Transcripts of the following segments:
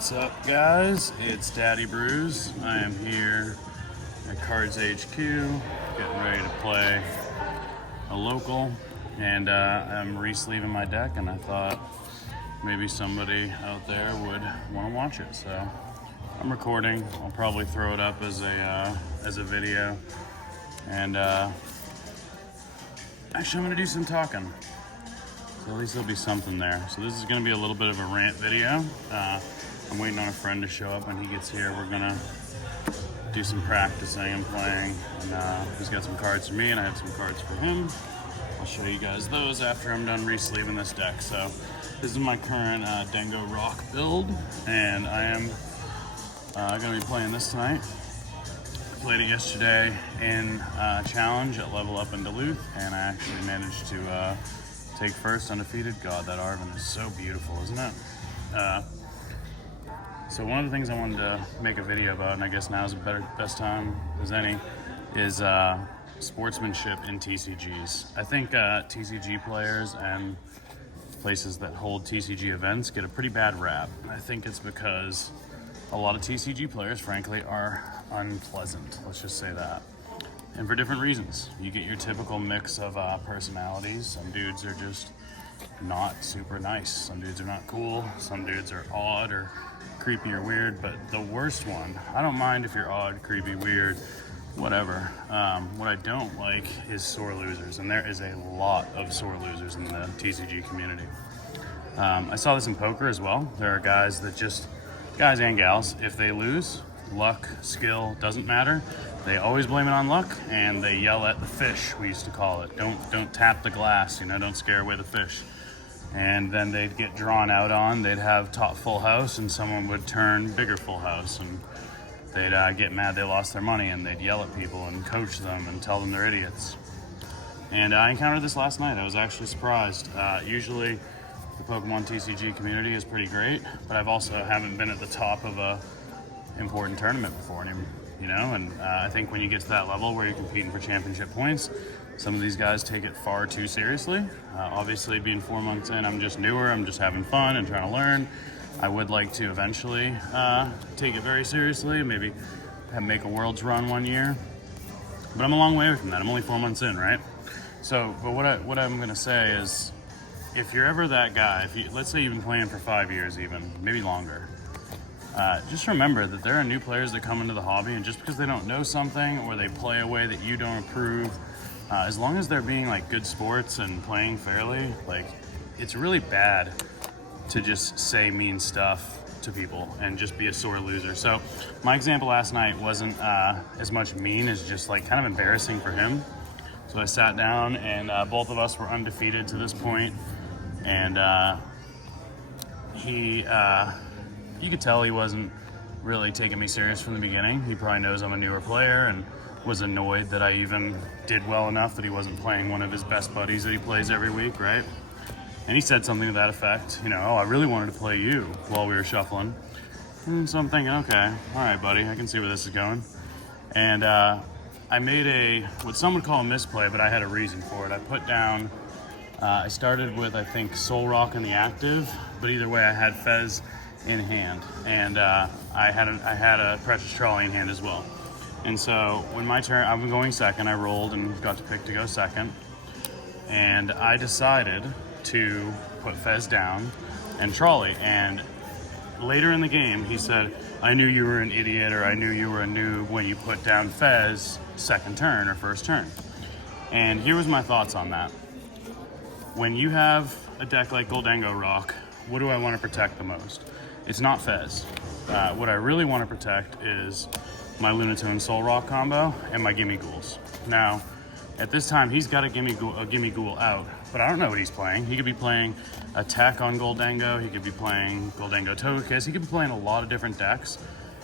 What's up, guys? It's Daddy Brews. I am here at Cards HQ, getting ready to play a local, and I'm resleeving my deck, and I thought maybe somebody out there would want to watch it. So I'm recording. I'll probably throw it up as a video, and actually I'm gonna do some talking. So at least there'll be something there. So this is gonna be a little bit of a rant video. I'm waiting on a friend to show up. When he gets here, we're gonna do some practicing and playing. And he's got some cards for me, and I have some cards for him. I'll show you guys those after I'm done resleeving this deck. So this is my current DengoRock build, and I am gonna be playing this tonight. Played it yesterday in challenge at Level Up in Duluth, and I actually managed to take first undefeated. God, that Arvin is so beautiful, isn't it? So one of the things I wanted to make a video about, and I guess now is the best time as any, is sportsmanship in TCGs. I think TCG players and places that hold TCG events get a pretty bad rap. I think it's because a lot of TCG players, frankly, are unpleasant. Let's just say that. And for different reasons. You get your typical mix of personalities. Some dudes are just not super nice. Some dudes are not cool. Some dudes are odd or creepy or weird. But the worst one, I don't mind if you're odd, creepy, weird, whatever. What I don't like is sore losers. And there is a lot of sore losers in the TCG community. I saw this in poker as well. There are guys and gals, if they lose, luck, skill, doesn't matter. They always blame it on luck, and they yell at the fish, we used to call it. Don't tap the glass, don't scare away the fish. And then they'd get drawn out on, they'd have top full house, and someone would turn bigger full house, and they'd get mad they lost their money, and they'd yell at people and coach them and tell them they're idiots. And I encountered this last night. I was actually surprised. Usually the Pokemon TCG community is pretty great, but I've also haven't been at the top of a important tournament before, and I think when you get to that level where you're competing for championship points, some of these guys take it far too seriously. Obviously, being 4 months in, I'm just newer, I'm just having fun and trying to learn. I would like to eventually take it very seriously, maybe make a Worlds run one year, but I'm a long way from that. I'm only 4 months in, right? So, but what I'm gonna say is, if you're ever that guy, let's say you've been playing for 5 years even, maybe longer, just remember that there are new players that come into the hobby, and just because they don't know something or they play a way that you don't approve, as long as they're being like good sports and playing fairly, like it's really bad to just say mean stuff to people and just be a sore loser. So my example last night wasn't as much mean as just like kind of embarrassing for him. So I sat down, and both of us were undefeated to this point, and you could tell he wasn't really taking me serious from the beginning. He probably knows I'm a newer player and was annoyed that I even did well enough that he wasn't playing one of his best buddies that he plays every week, right? And he said something to that effect, oh, I really wanted to play you while we were shuffling. And so I'm thinking, okay, all right, buddy, I can see where this is going. And I made what some would call a misplay, but I had a reason for it. I put down, I started with, I think, Soul Rock in the active, but either way I had Fez in hand, and I had a Precious Trolley in hand as well. And so when my turn, I'm going second, I rolled and got to pick to go second, and I decided to put Fez down and Trolley. And later in the game he said, I knew you were an idiot, or I knew you were a noob when you put down Fez second turn or first turn. And here was my thoughts on that. When you have a deck like DengoRock, what do I want to protect the most? It's not Fez. What I really want to protect is my Lunatone Soul Rock combo and my Gimme Ghouls. Now, at this time, he's got a Gimme Ghoul out, but I don't know what he's playing. He could be playing Attack on Goldengo, he could be playing Goldengo Togekiss, he could be playing a lot of different decks.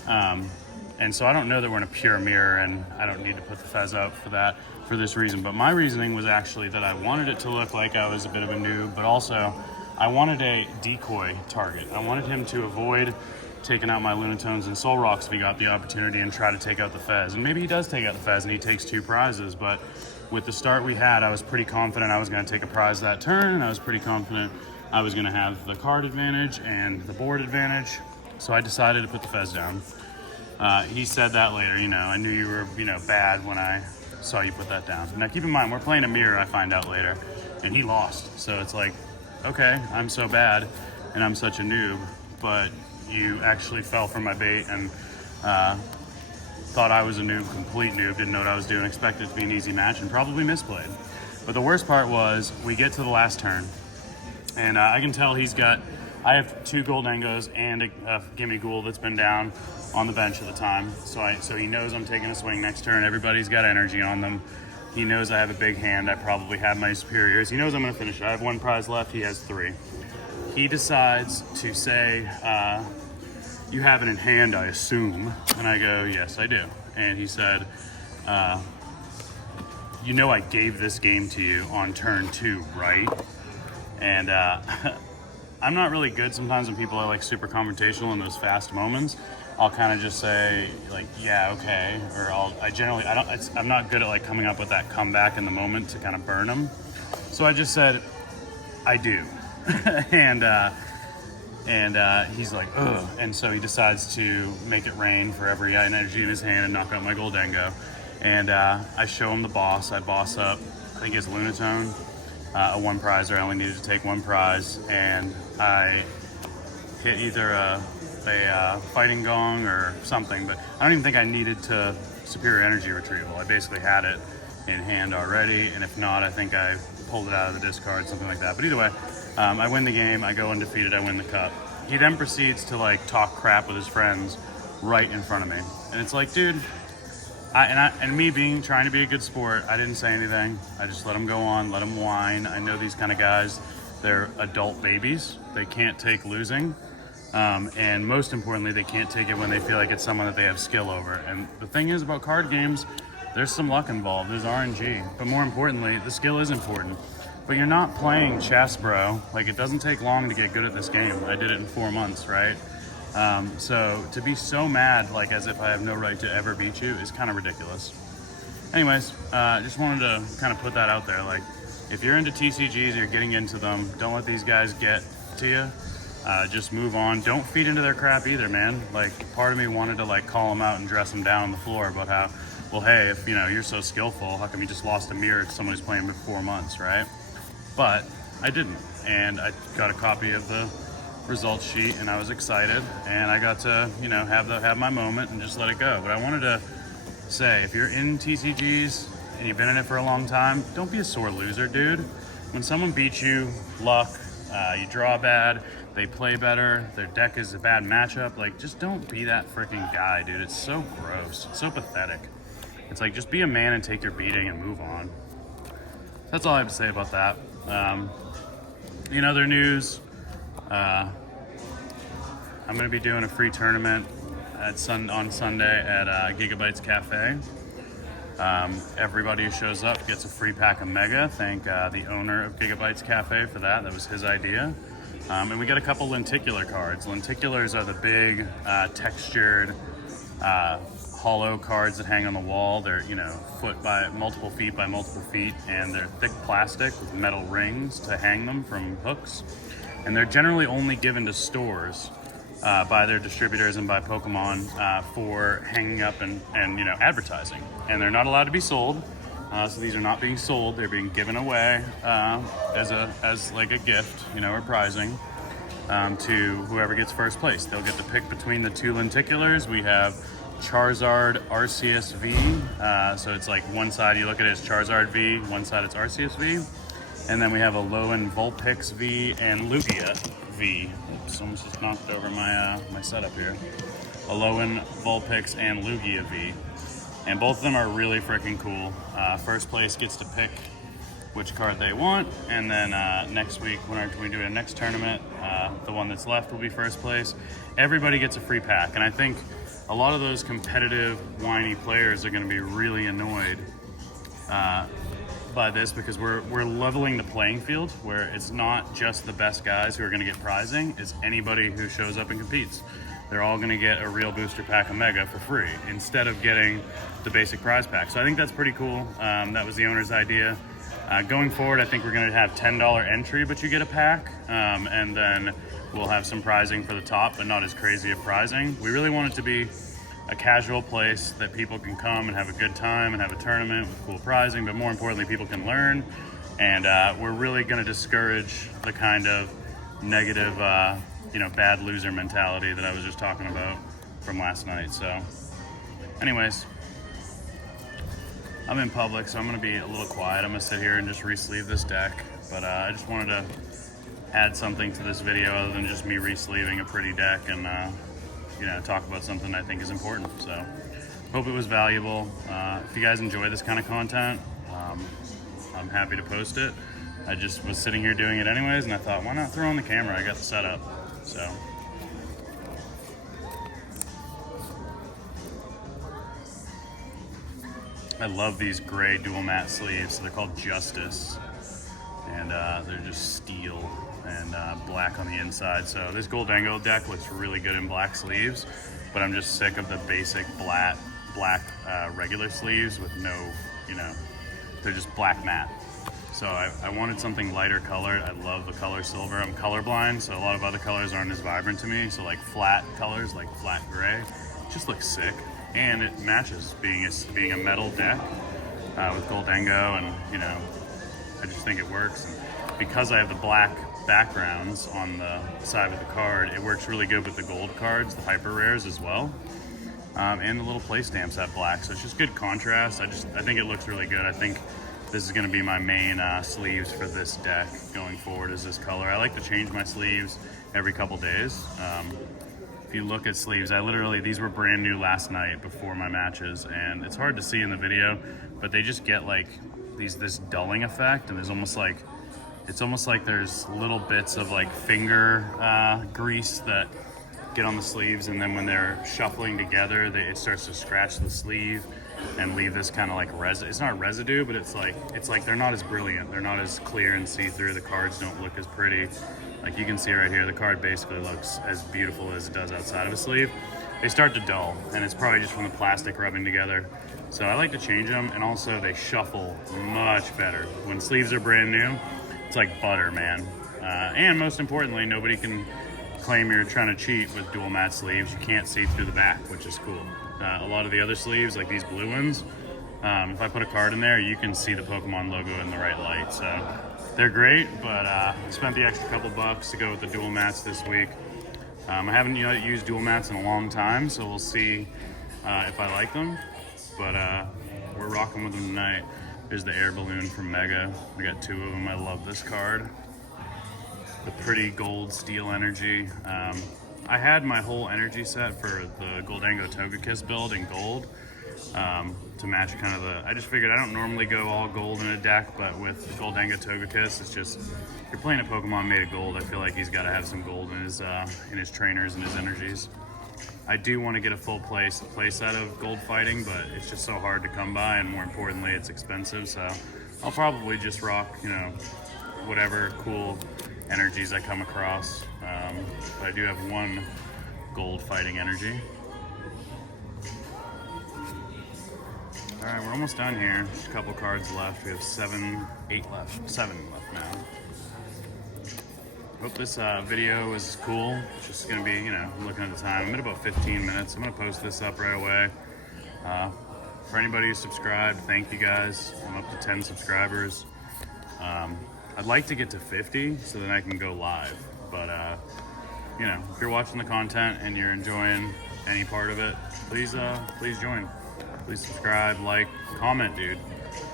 And so I don't know that we're in a pure mirror, and I don't need to put the Fez out for this reason. But my reasoning was actually that I wanted it to look like I was a bit of a noob, but also I wanted a decoy target. I wanted him to avoid taking out my Lunatones and Soul Rocks if he got the opportunity, and try to take out the Fez. And maybe he does take out the Fez and he takes 2 prizes, but with the start we had, I was pretty confident I was going to take a prize that turn, and I was pretty confident I was going to have the card advantage and the board advantage. So I decided to put the fez down. He said that later, I knew you were, bad when I saw you put that down. Now keep in mind, we're playing a mirror, I find out later, and he lost. So it's like, okay, I'm so bad and I'm such a noob, but you actually fell for my bait and thought I was a noob, complete noob, didn't know what I was doing, expected it to be an easy match, and probably misplayed. But the worst part was, we get to the last turn, and I can tell I have 2 gold Dengos and a gimme ghoul that's been down on the bench at the time. So he knows I'm taking a swing next turn. Everybody's got energy on them. He knows I have a big hand. I probably have my superiors. He knows I'm gonna finish it. I have 1 prize left, he has 3. He decides to say, you have it in hand, I assume. And I go, yes, I do. And he said, I gave this game to you on turn 2, right? And I'm not really good sometimes when people are like super confrontational in those fast moments. I'll kind of just say like, yeah, okay. Or I'm not good at like coming up with that comeback in the moment to kind of burn them. So I just said, I do. and he's like, ugh. And so he decides to make it rain for every energy in his hand and knock out my gold Dengo. And I show him the boss. I boss up, I think it's Lunatone, a 1 prizer. I only needed to take 1 prize. And I hit either a fighting gong or something, but I don't even think I needed to superior energy retrieval. I basically had it in hand already. And if not, I think I pulled it out of the discard, something like that. But either way, I win the game, I go undefeated, I win the cup. He then proceeds to like talk crap with his friends right in front of me. And it's like, dude, me trying to be a good sport, I didn't say anything. I just let him go on, let him whine. I know these kind of guys, they're adult babies. They can't take losing. And most importantly, they can't take it when they feel like it's someone that they have skill over. And the thing is about card games, there's some luck involved, there's RNG. But more importantly, the skill is important. But you're not playing chess, bro. Like, it doesn't take long to get good at this game. I did it in 4 months, right? So to be so mad, like as if I have no right to ever beat you, is kind of ridiculous. Anyways, just wanted to kind of put that out there. Like, if you're into TCGs, you're getting into them, don't let these guys get to you. Just move on. Don't feed into their crap either, man. Like, part of me wanted to like call them out and dress them down on the floor about how, well, hey, if you're so skillful, how come you just lost a mirror to someone who's playing for 4 months, right? But I didn't, and I got a copy of the results sheet, and I was excited, and I got to, have my moment and just let it go. But I wanted to say, if you're in TCGs and you've been in it for a long time, don't be a sore loser, dude. When someone beats you, luck, you draw bad, they play better, their deck is a bad matchup, like, just don't be that freaking guy, dude. It's so gross, it's so pathetic. It's like, just be a man and take your beating and move on. That's all I have to say about that. In other news, I'm going to be doing a free tournament on Sunday at Gigabytes Cafe. Everybody who shows up gets a free pack of Mega. Thank the owner of Gigabytes Cafe for that. That was his idea. And we got a couple lenticular cards. Lenticulars are the big textured hollow cards that hang on the wall. They're multiple feet by multiple feet, and they're thick plastic with metal rings to hang them from hooks. And they're generally only given to stores by their distributors and by Pokemon for hanging up and advertising. And they're not allowed to be sold. So these are not being sold. They're being given away as like a gift, or prizing to whoever gets first place. They'll get to pick between the 2 lenticulars. We have Charizard Arceus V. So it's like one side you look at it as Charizard V, one side it's Arceus V. And then we have a Alolan Vulpix V and Lugia V. Oops, almost just knocked over my setup here. Alolan Vulpix and Lugia V. And both of them are really freaking cool. First place gets to pick which card they want, and then next week, when we do a next tournament, the one that's left will be first place. Everybody gets a free pack, and I think a lot of those competitive, whiny players are going to be really annoyed by this, because we're leveling the playing field, where it's not just the best guys who are going to get prizing, it's anybody who shows up and competes. They're all going to get a real booster pack of Mega for free instead of getting the basic prize pack. So I think that's pretty cool. That was the owner's idea. Going forward, I think we're going to have $10 entry, but you get a pack. And then We'll have some prizing for the top, but not as crazy of prizing. We really want it to be a casual place that people can come and have a good time and have a tournament with cool prizing, but more importantly, people can learn. And we're really going to discourage the kind of negative, bad loser mentality that I was just talking about from last night. So anyways, I'm in public, so I'm going to be a little quiet. I'm going to sit here and just re-sleeve this deck. But I just wanted to add something to this video other than just me re-sleeving a pretty deck and talk about something I think is important. So hope it was valuable. If you guys enjoy this kind of content, I'm happy to post it. I just was sitting here doing it anyways, and I thought, why not throw on the camera? I got the setup. So I love these gray dual matte sleeves. They're called Justice, and they're just steel and black on the inside. So this Goldengo deck looks really good in black sleeves, but I'm just sick of the basic black regular sleeves with no, they're just black matte. So I wanted something lighter colored. I love the color silver. I'm colorblind, so a lot of other colors aren't as vibrant to me. So like flat colors, like flat gray, just looks sick. And it matches being a metal deck with Goldengo, and I just think it works. And because I have the black backgrounds on the side of the card, it works really good with the gold cards, the hyper rares as well. And the little play stamps have black, so it's just good contrast. I think it looks really good. I think this is going to be my main sleeves for this deck going forward, is this color. I like to change my sleeves every couple days. If you look at sleeves, these were brand new last night before my matches, and it's hard to see in the video, but they just get like this dulling effect, and it's almost like there's little bits of like finger grease that get on the sleeves, and then when they're shuffling together, it starts to scratch the sleeve and leave this kind of like it's not residue, but it's like they're not as brilliant, they're not as clear and see-through. The cards don't look as pretty. Like you can see right here, the card basically looks as beautiful as it does outside of a sleeve. They start to dull, and it's probably just from the plastic rubbing together. So I like to change them, and also they shuffle much better. When sleeves are brand new, it's like butter, man. And most importantly, nobody can claim you're trying to cheat with dual matte sleeves. You can't see through the back, which is cool. A lot of the other sleeves, like these blue ones, if I put a card in there, you can see the Pokemon logo in the right light. So they're great, but I spent the extra couple bucks to go with the dual mattes this week. I haven't used dual mattes in a long time, so we'll see if I like them. But we're rocking with them tonight. There's the air balloon from Mega. I got 2 of them. I love this card. The pretty gold steel energy. I had my whole energy set for the Goldengo Togekiss build in gold to match kind of I just figured I don't normally go all gold in a deck, but with Goldengo Togekiss, it's just, if you're playing a Pokemon made of gold, I feel like he's got to have some gold in his trainers and his energies. I do want to get a full play set of gold fighting, but it's just so hard to come by, and more importantly, it's expensive. So I'll probably just rock, whatever cool energies I come across. But I do have 1 gold fighting energy. All right, we're almost done here. Just a couple cards left. We have 7 left now. Hope this video was cool. It's just gonna be, looking at the time, I'm at about 15 minutes. I'm gonna post this up right away. For anybody who subscribed, thank you guys. I'm up to 10 subscribers. I'd like to get to 50 so then I can go live. But, if you're watching the content and you're enjoying any part of it, please join. Please subscribe, like, comment, dude.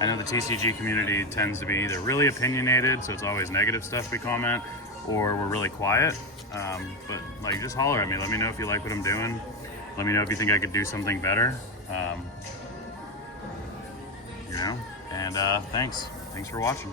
I know the TCG community tends to be either really opinionated, so it's always negative stuff we comment, or we're really quiet. But just holler at me. Let me know if you like what I'm doing. Let me know if you think I could do something better. And thanks for watching.